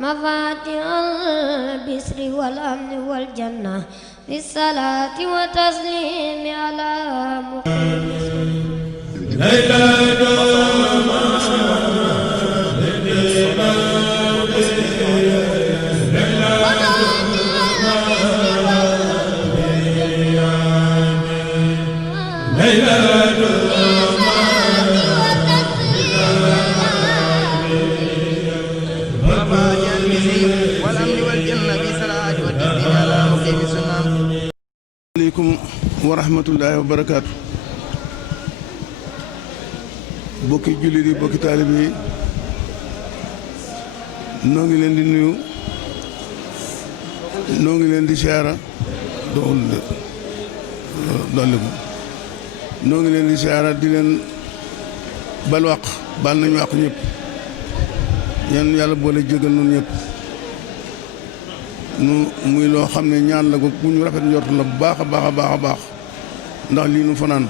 مفاتيح البسر والأمن والجنة بالصلاة وتسليم على aleykum wa rahmatullahi wa barakaatu. bokki jullit yi bokki taalib yi noo ngi leen di nuyu, noo ngi leen di siyaara dolli ko noo ngi leen di siyaara di leen bal wàq bal nañu wàq ñëpp, yan yàlla boole jégal noonu ñëpp. nu muy loo xam ne ñaan la ko bu ñu rafet njort la bu baax a baax a baax a baax, ndax lii nu fanaan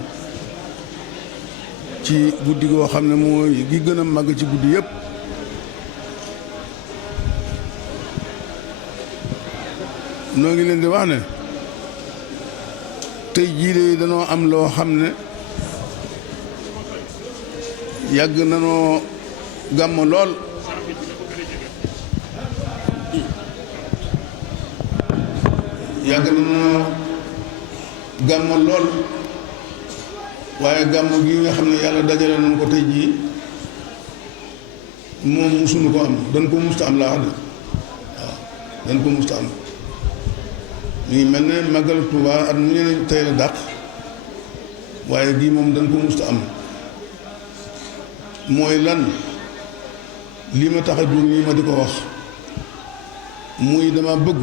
ci guddi goo xam ne mooy gi gën a màgg ci guddi yëpp. noo ngi leen di wax ne tey jii de danoo am loo xam ne yàgg nanoo gàmm lool. yàgg na gàmmo lool, waaye gàmmo gi nga xam ne yàlla dajale nañu ko tey jii moom musuñu ko am, dañ ko musta am laa wax de waaw dañ ko musta am. ñu ngi mel ne màggal Tuubaa at mu ñeneen tey la dàq, waaye gii moom dañ ko musta am. mooy lan lii ma tax a jóg ñii ma di ko wax, muy dama bëgg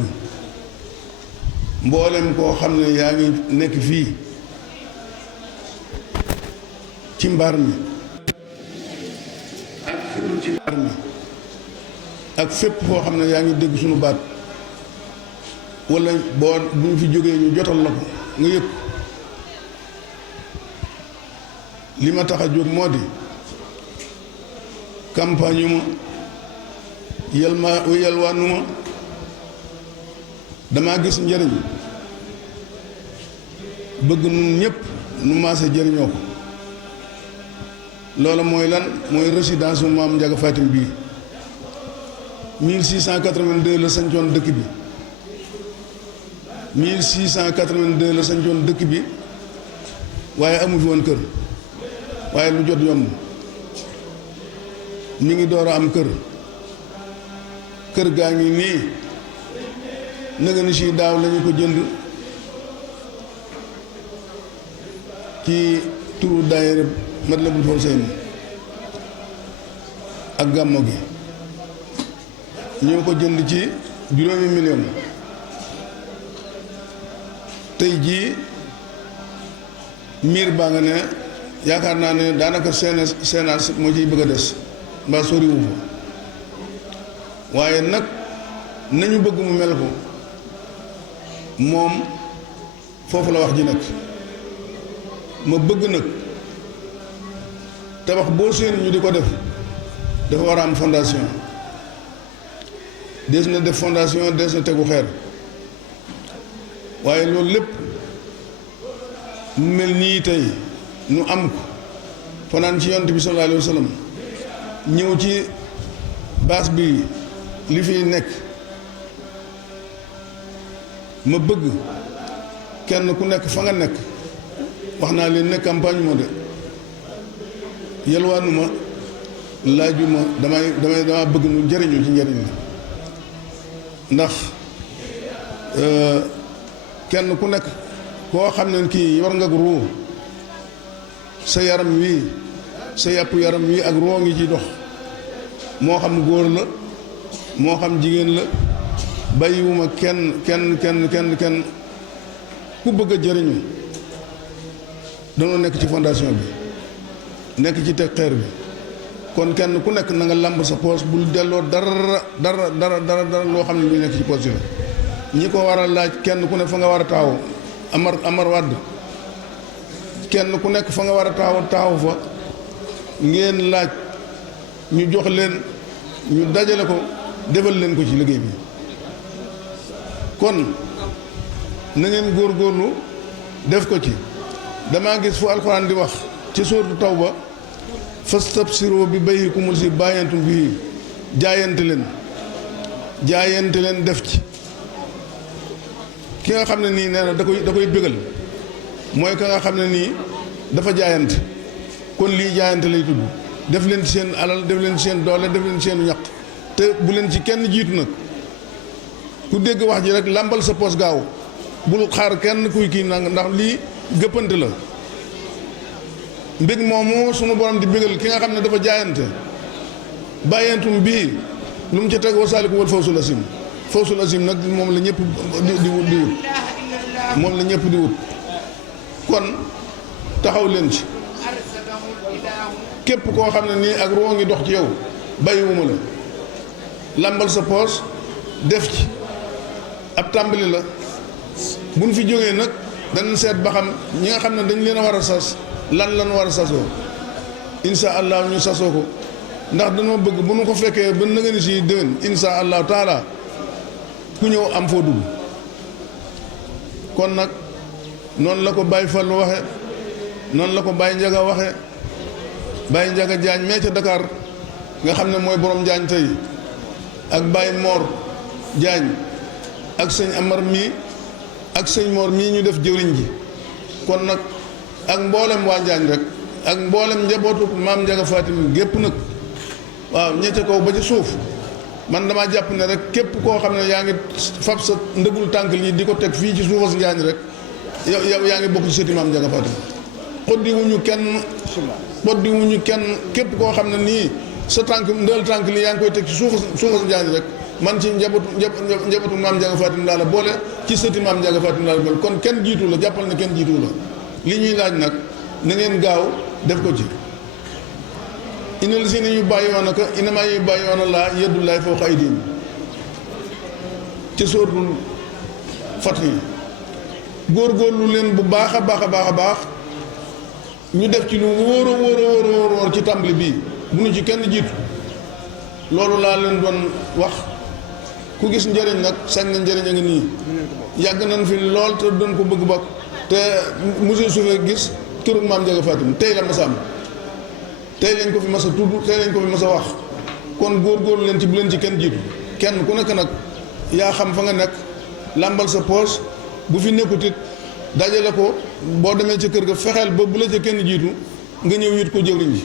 mboolem koo xam ne yaa ngi nekk fii ci mbaar mi ak fépp foo xam ne yaa ngi dégg sunu baat, walla boo bu ñu fi jógee ñu jotal la ko nga yëg. li ma tax a jóg moo di campagne yu ma yalwaanu ma, damaa gis njëriñ bëgg nun ñëpp nu maase jëriñoo ko. loolu mooy lan? mooy résidence bu maam Njaga Fatim bii 1682 la sañcoon dëkk bi 1682 la sañcoon dëkk bi, waaye amu fi woon kër, waaye lu jot yomb. mi ngi door a am kër gaa ngi nii nëga ni si daaw lañu ko jënd ci turu daayira Matlabul Fawzayni ak gàmmo gi, ñoo ko jënd ci juróomi million. tey jii miir baa nga ne yaakaar naa ne daanaka séenage moo ciy bëgg a des mbaa soriwu fa, waaye nag nañu bëgg mu mel ko moom foofu la wax ji nekk. ma bëgg nag tabax boo seen ñu di ko def dafa war a am fondation. des na def fondation, des na tegu xeer, waaye loolu lépp mu mel nii tey nu am ko fanaan ci yonent bi sallallahu alayhi wa sallam, ñëw ci baas bi li fi nekk. ma bëgg kenn ku nekk fa nga nekk, wax naa leen ne campagne moo de yalwaanu ma laaju ma, dama bëgg nu jëriñu ci njëriñ la. ndax kenn ku nekk koo xam ne kii yor nga ruu, sa yaram wii, sa yàpp yaram wii ak ruu ngi ci dox, moo xam góor la moo xam jigéen la, bàyyiwuma kenn ku bëgg a jëriñu. danoo nekk ci fondation bi, nekk ci teg xeer bi, kon kenn ku nekk na nga làmb sa poos, bul delloo dara loo xam ne lu nekk ci poos yi la. ñi ko war a laaj kenn ku nekk fa nga war a taaw, Amar Wàdd kenn ku nekk fa nga war a taaw fa, ngeen laaj ñu jox leen, ñu dajale ko defal leen ko ci liggéey bi kon na ngeen góorgóorlu def ko ci. damaa gis fu alxuraan di wax ci suuratu Tawba fastabsiroo bi bay'ikumul lazii baayantum bihi jaayante leen def ci. ki nga xam ne nii nee na da koy bégal mooy ka nga xam ne nii dafa jaayante kon lii jaayante lay tudd def leen ci seen alal def leen ci seen doole def leen ci seen ñaq te bu leen ci kenn jiitu nag ku dégg wax ji rek làmbal sa poos gaaw bul xaar kenn kuy kii nang ndax lii gëppante la mbég moomu sunu borom di bégal ki nga xam ne dafa jaayante bàyyantum bii lu mu ci teg wasaaliku wal fawsul asim nag moom la ñëpp di wut moom la ñëpp di wut kon taxaw leen ci képp koo xam ne nii ak roo ngi dox ci yow bàyyiwuma la làmbal sa poos def ci ab tàmbali la buñ fi jógee nag danañ seet ba xam ñi nga xam ne dañ leen a war a sas lan war a sasoo insha allah ñu sasoo ko ndax dañoo bëgg bu nu ko fekkee ba na nga ni si déwén insha allahu taala ku ñëw am foo dugg kon nag noonu la ko Baye Fall waxe noonu la ko Baye Njaga waxe Baye Njaga Jaañ mee ca Dakar nga xam ne mooy borom Jaañ tey ak Baye Mor Jaañ ak sëñ Amar mii ak sëñ Mor mii ñu def jëwriñ ji kon nag ak mboolem waa Njaañ rek ak mboolem njabootu maam Njaga Fatim gépp nag waaw ña ca kaw ba ci suuf man damaa jàpp ne rek képp koo xam ne yaa ngi fab sa ndëgul tànk lii di ko teg fii ci suufas Njaañ rek yow yaa ngi bokk ci sëti maam Njaga Fatim xoddi wuñu kenn képp koo xam ne nii sa tànk ndël tànk lii yaa ngi koy teg ci suufas Njaañ rek man ci njabootu maam Njaga Fatim laa la boole ci sëti maam Njaga Fatim laa la boole kon kenn jiitu la jàppal ne kenn jiitu la li ñuy laaj nag na ngeen gaaw def ko ci inna lazina yubaayi'uunaka innamaa yubaayi'uuna llaaha yadullaahi fawqa aydiihim ci sóoratul Fath yi góorgóorlu leen bu baax a baax ñu def ci lu wóor ci tàmbali bii bu nu ci kenn jiitu loolu laa leen doon wax ku gis njëriñ nag sañ na njëriñ a ngi nii yàgg nañ fi lool te doon ko bëgg bokk te monsieur Soufé gis turu maam Njaga Fatim tey la masa am tey lañ ko fi mas a tudd tey lañ ko fi mas a wax kon góorgóorlu leen ci bu leen ci kenn jiitu kenn ku nekk nag yaa xam fa nga nekk làmbal sa poos bu fi nekkut it dajale ko boo demee ca kër ga fexeel ba bu la ca kenn jiitu nga ñëw yit ko jëwriñ ji